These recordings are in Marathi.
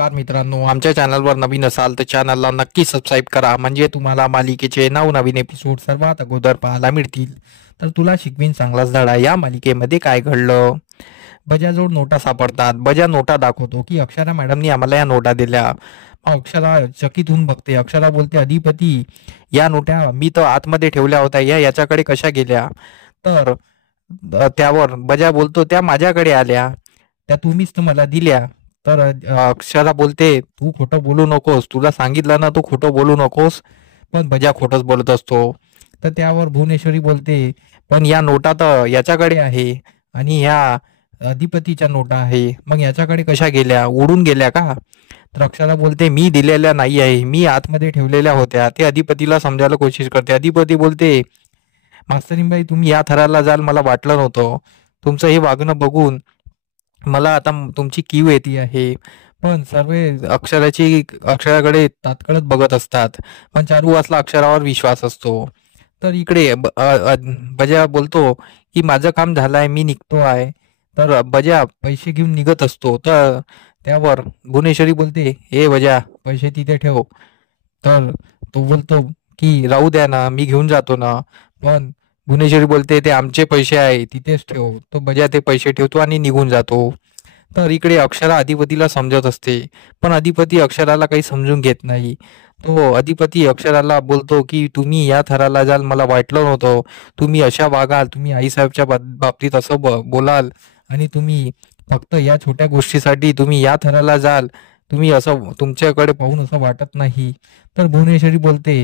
नमस्कार मित्रांनो, आमच्या चॅनलवर नवीन असाल तर चॅनलला नक्की सबस्क्राईब करा, म्हणजे तुम्हाला मालिकेचे नवनवीन एपिसोड सर्वात अगोदर पाहायला मिळतील. तर तुला शिकवीन चांगलाच धडा या मालिकेमध्ये काय घडलं. बजाजवळ नोटा सापडतात. बजा नोटा दाखवतो की अक्षरा मॅडमनी आम्हाला या नोटा दिल्या. अक्षरा चकित होऊन बघते. अक्षरा बोलते, अधिपती, या नोटा मी तर आतमध्ये ठेवल्या होत्या, या याच्याकडे कशा गेल्या? तर त्यावर बजा बोलतो, त्या माझ्याकडे आल्या, त्या तुम्हीच तर मला दिल्या. तर अक्षरा बोलते, तू खोटं बोलू नकोस, तुला सांगितलं ना तू खोटं बोलू नकोस. पण बजा खोटंच बोलत असतो. तर त्यावर भुवनेश्वरी बोलते, पण या नोटा तर याच्याकडे आहे आणि ह्या अधिपतीच्या नोटा आहे, मग याच्याकडे कशा गेल्या? उडून गेल्या का? तर अक्षरा बोलते, मी दिलेल्या नाही आहे, मी आतमध्ये ठेवलेल्या होत्या. ते अधिपतीला समजायला कोशिश करते. अधिपती बोलते, मास्तरीनबाई, तुम्ही या थराला जाल मला वाटलं नव्हतं. तुमचं हे वागणं बघून मला आता तुमची कीव येते आहे. पण सर्व अक्षराकडे तात्काळच बघत असतात, पण चारुवासला अक्षरावर विश्वास असतो. तर इकडे बजा बोलतो की माझं काम झालं आहे, मी निघतो आहे. तर बजा पैसे घेऊन निघत असतो. तर त्यावर भुवनेश्वरी बोलते, हे बजा, पैसे तिथे ठेव. तर तो बोलतो की राहू द्या ना, मी घेऊन जातो ना. पण भुवनेश्वरी बोलते, ते आमचे पैसे आहे, तिथेच ठेव. तो बजा ते पैसे ठेवतो आणि निघून जातो. तर इकडे अक्षरा अधिपतीला समजत असते, पण अधिपती अक्षराला काही समजून घेत नाही. तो अधिपती अक्षराला बोलतो की तुम्ही या थराला जाल मला वाटलं नव्हतं. तुम्ही अशा वागाल, तुम्ही आईसाहेबच्या बाबतीत असं बोलाल, आणि तुम्ही फक्त या छोट्या गोष्टीसाठी तुम्ही या थराला जाल. तुम्ही असं तुमच्याकडे पाहून असं वाटत नाही. तर भुवनेश्वरी बोलते,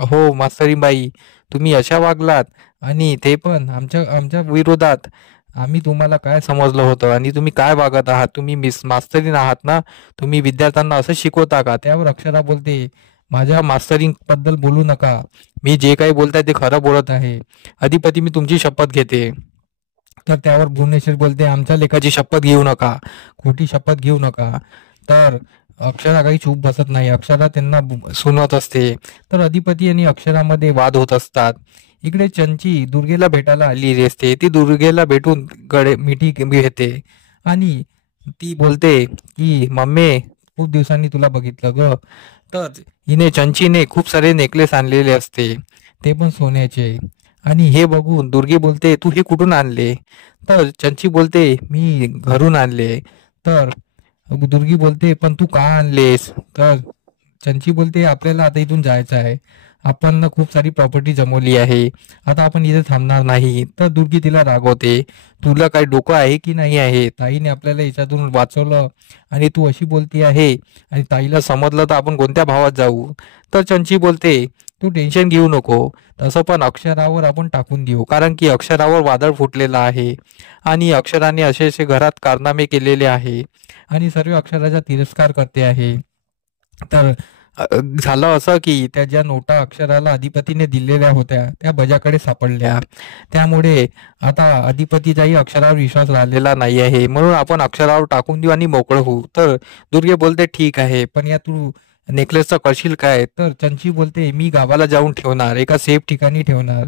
हो मास्तरीबाई, तुम्ही अशा वागलात, आणि ते पण आमच्या आमच्या विरोधात. आम्ही तुम्हाला काय समजलं होतं आणि तुम्ही काय वागत आहात? तुम्ही मास्तरीन आहात ना? तुम्ही विद्यार्थ्यांना असं शिकवता का? त्यावर अक्षरा बोलते, माझ्या मास्तरीन बद्दल बोलू नका. मी जे काही बोलताय ते खरं बोलत आहे. अधिपती, मी तुमची शपथ घेते. तर त्यावर भुवनेश्वर बोलते, आमच्या लेखाची शपथ घेऊ नका, खोटी शपथ घेऊ नका. तर अक्षरा काही चूप बसत नाही. अक्षरा त्यांना सुनवत असते. तर अधिपती आणि अक्षरामध्ये वाद होत असतात. इकडे चंची दुर्गेला भेटायला आलेली असते. ती दुर्गेला भेटून मिठी घेते आणि ती बोलते की मम्मी, खूप दिवसांनी तुला बघितलं ग. तर हिने चंचीने खूप सारे नेकलेस आणलेले असते, ते पण सोन्याचे. आणि हे बघून दुर्गे बोलते, तू हे कुठून आणले? तर चंची बोलते, मी घरून आणले. तर दुर्गी बोलते, पण तू का आणलेस? तर चंची बोलते, आपल्याला आता इथून जायचं आहे, आपण ना खूप सारी प्रॉपर्टी जमवली आहे, आता आपण इथे थांबणार नाही. तर दुर्गी तिला रागवते, तुला काही डोकं आहे की नाही आहे? ताईने आपल्याला याच्यातून वाचवलं आणि तू अशी बोलती आहे, आणि ताईला समजलं तर आपण कोणत्या भावात जाऊ? तर चंची बोलते, तू टेन्शन घेऊ नको, तसं पण अक्षरावर आपण टाकून देऊ, कारण की अक्षरावर वादळ फुटलेलं आहे आणि अक्षराने असे असे घरात कारनामे केलेले आहे आणि सर्व अक्षराचा तिरस्कार करते आहे. तर झालं असं की त्या ज्या नोटा अक्षराला अधिपतीने दिलेल्या होत्या त्या बजाकडे सापडल्या. त्यामुळे आता अधिपतीचाही अक्षरावर विश्वास राहिलेला नाही आहे, म्हणून आपण अक्षरावर टाकून देऊ आणि मोकळं होऊ. तर दुर्गे बोलते, ठीक आहे, पण या तू नेकलेसचं करशील काय? तर चंची बोलते, मी गावाला जाऊन ठेवणार, एका सेफ ठिकाणी ठेवणार.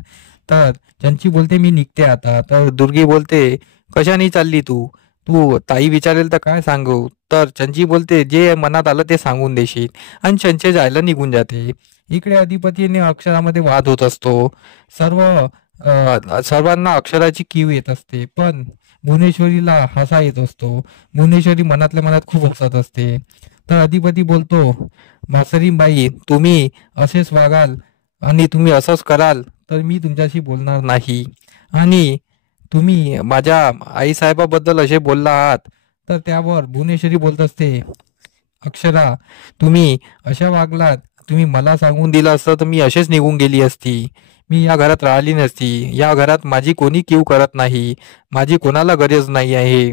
तर चंची बोलते, मी निघते आता. तर दुर्गी बोलते, कशाने चालली तू? तू ताई विचारेल तर काय सांगू? तर चंची बोलते, जे मनात आलं ते सांगून देशील, आणि चंचे जायला निघून जाते. इकडे अधिपती आणि अक्षरामध्ये वाद होत असतो. सर्वांना अक्षराची कीव येत असते, पण भुवनेश्वरीला हसा येत असतो. भुवनेश्वरी मनातल्या मनात खूप हसत असते. तर अधिपती बोलतो, बाई, तुम्ही असेच वागाल आणि तुम्ही असंच कराल तर मी तुमच्याशी बोलणार नाही. आणि तुम्ही माझ्या आईसाहेबाबद्दल असे बोलला आहात. तर त्यावर भुवनेश्वरी बोलत असते, अक्षरा, तुम्ही अशा वागलात, तुम्ही मला सांगून दिलं असतं तर मी असेच निघून गेली असती, मी या घरात राहिली नसती. या घरात माझी कोणी कीव करत नाही, माझी कोणाला गरज नाही आहे,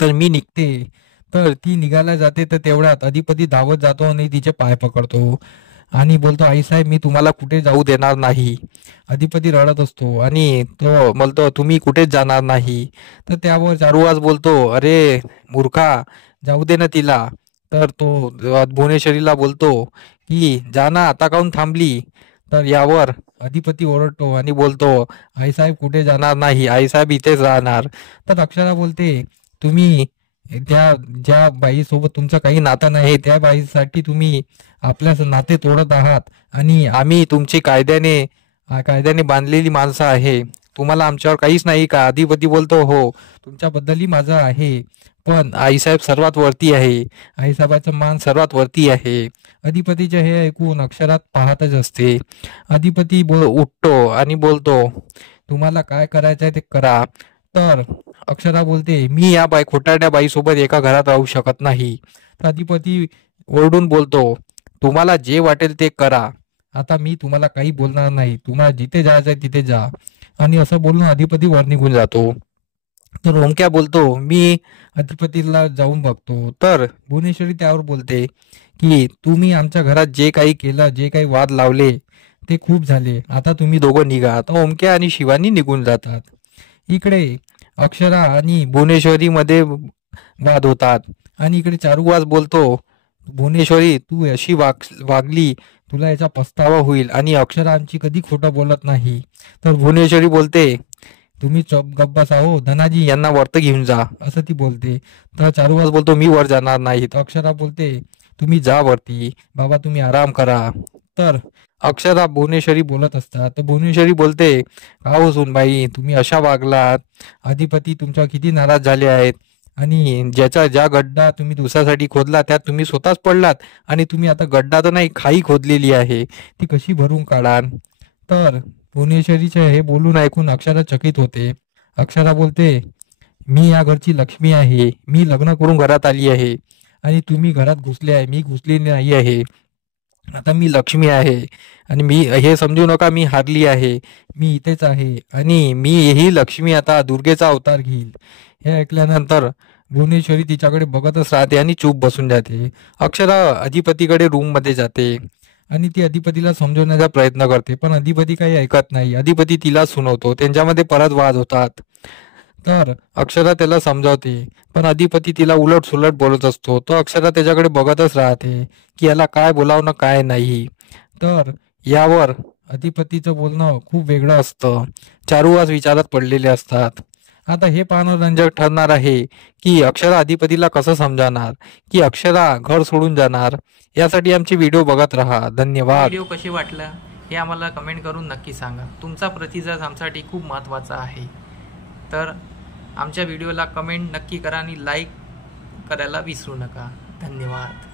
तर मी निघते. तर ती निघायला जाते, तर तेवढ्यात अधिपती धावत जातो आणि तिचे पाय पकडतो आणि बोलतो, आईसाहेब, मी तुम्हाला कुठे जाऊ देणार नाही. अधिपती रडत असतो आणि तो बोलतो, तुम्ही कुठेच जाणार नाही. तर त्यावर चारुवास बोलतो, अरे मूर्खा, जाऊ दे ना तिला. तर तो भुवनेश्वरीला बोलतो की जा ना, आता काहून थांबली? तर यावर अधिपती ओरडतो आणि बोलतो, आईसाहेब कुठे जाणार नाही, आईसाहेब इथेच राहणार. तर अक्षरा बोलते, तुम्ही त्या ज्या बाईसोबत तुमचं काही नातं नाही त्या बाईसाठी तुम्ही आपल्या नाते तोडत आहात आणि आम्ही तुमची कायद्याने बांधलेली माणसं आहे. तुम्हाला आमच्यावर काहीच नाही का? अधिपती बोलतो हो, तुमच्याबद्दलही माझं आहे, पण आईसाहेब सर्वात वरती आहे. आईसाहेबाचा मान सर्वात वरती आहे. अधिपतीचे हे ऐकून अक्षरात पाहतच असते. अधिपती उठतो आणि बोलतो, तुम्हाला काय करायचं आहे ते करा. तर अक्षरा बोलते, मी या खोटारड्या बाईसोबत एका घरात राहू शकत नाही. तर अधिपती ओरडून बोलतो, तुम्हाला जे वाटेल ते करा. आता मी तुम्हाला काही बोलणार नाही. तुम्हाला जिथे जायचंय तिथे जा. आणि असं बोलून अधिपती वर निघून जातो. तर ओमक्या बोलतो, मी अधिपतीला जाऊन बघतो. तर भुवनेश्वरी त्यावर बोलते की तुम्ही आमच्या घरात जे काही केलं, जे काही वाद लावले ते खूप झाले. आता तुम्ही दोघं निघा. तर ओमक्या आणि शिवानी निघून जातात. इकडे अक्षरा आणि भुवनेश्वरी मध्ये वाद होतात आणि इकडे चारुवास बोलतो, भुवनेश्वरी तू अशी वागली, तुला याचा पस्तावा होईल आणि अक्षरा आमची कधी खोटं बोलत नाही. तर भुवनेश्वरी बोलते, तुम्ही गप्प बसा हो, धनाजी यांना वरती घेऊन जा, असं ती बोलते. तर चारुवास बोलतो, मी वर जाणार नाही. तर अक्षरा बोलते, तुम्ही जा वरती, बाबा तुम्ही आराम करा. तर अक्षरा भुवनेश्वरी बोलत असतात. तर भुवनेश्वरी बोलते, का हो सुनबाई, तुम्ही अशा वागलात, अधिपती तुमच्या किती नाराज झाले आहेत आणि ज्या गड्डा तुम्ही दुसऱ्यासाठी खोदला त्यात तुम्ही स्वतःच पडलात आणि तुम्ही आता गड्डा तर नाही खाई खोदलेली आहे, ती कशी भरून काढाल. तर भुवनेश्वरीचे हे बोलून ऐकून अक्षरा चकित होते. अक्षरा बोलते, मी या घरची लक्ष्मी आहे, मी लग्न करून घरात आली आहे आणि तुम्ही घरात घुसले आहे, मी घुसलेली नाही आहे. आता मी लक्ष्मी आहे आणि मी हे समजू नका मी हारली आहे, मी इथेच आहे आणि मी ही लक्ष्मी आता दुर्गेचा अवतार घेईल. हे ऐकल्यानंतर भुवनेश्वरी तिच्याकडे बघतच राहते आणि चूप बसून जाते. अक्षरा अधिपतीकडे रूम मध्ये जाते आणि ती अधिपतीला समजवण्याचा प्रयत्न करते, पण अधिपती काही ऐकत नाही. अधिपती तिला सुनवतो, त्यांच्यामध्ये परत वाद होतात. तर अक्षरा त्याला समजावते, पण अधिपती तिला उलट सुलट बोलत असतो. तो अक्षरा त्याच्याकडे बघतच राहते की याला काय बोलावं ना काय नाही. तर यावर अधिपतीचं बोलणं खूप वेगळं असतं. चारुवास विचारात पडलेले असतात. आता हे पाहणं रंजक ठरणार आहे की अक्षरा अधिपतीला कसं समजावणार, की अक्षरा घर सोडून जाणार. यासाठी आमचे व्हिडिओ बघत राहा. धन्यवाद. व्हिडिओ कसे वाटला हे आम्हाला कमेंट करून नक्की सांगा. तुमचा प्रतिसाद आमच्यासाठी खूप महत्त्वाचा आहे. तर आमच्या व्हिडिओला कमेंट नक्की करा आणि लाईक करायला विसरू नका. धन्यवाद.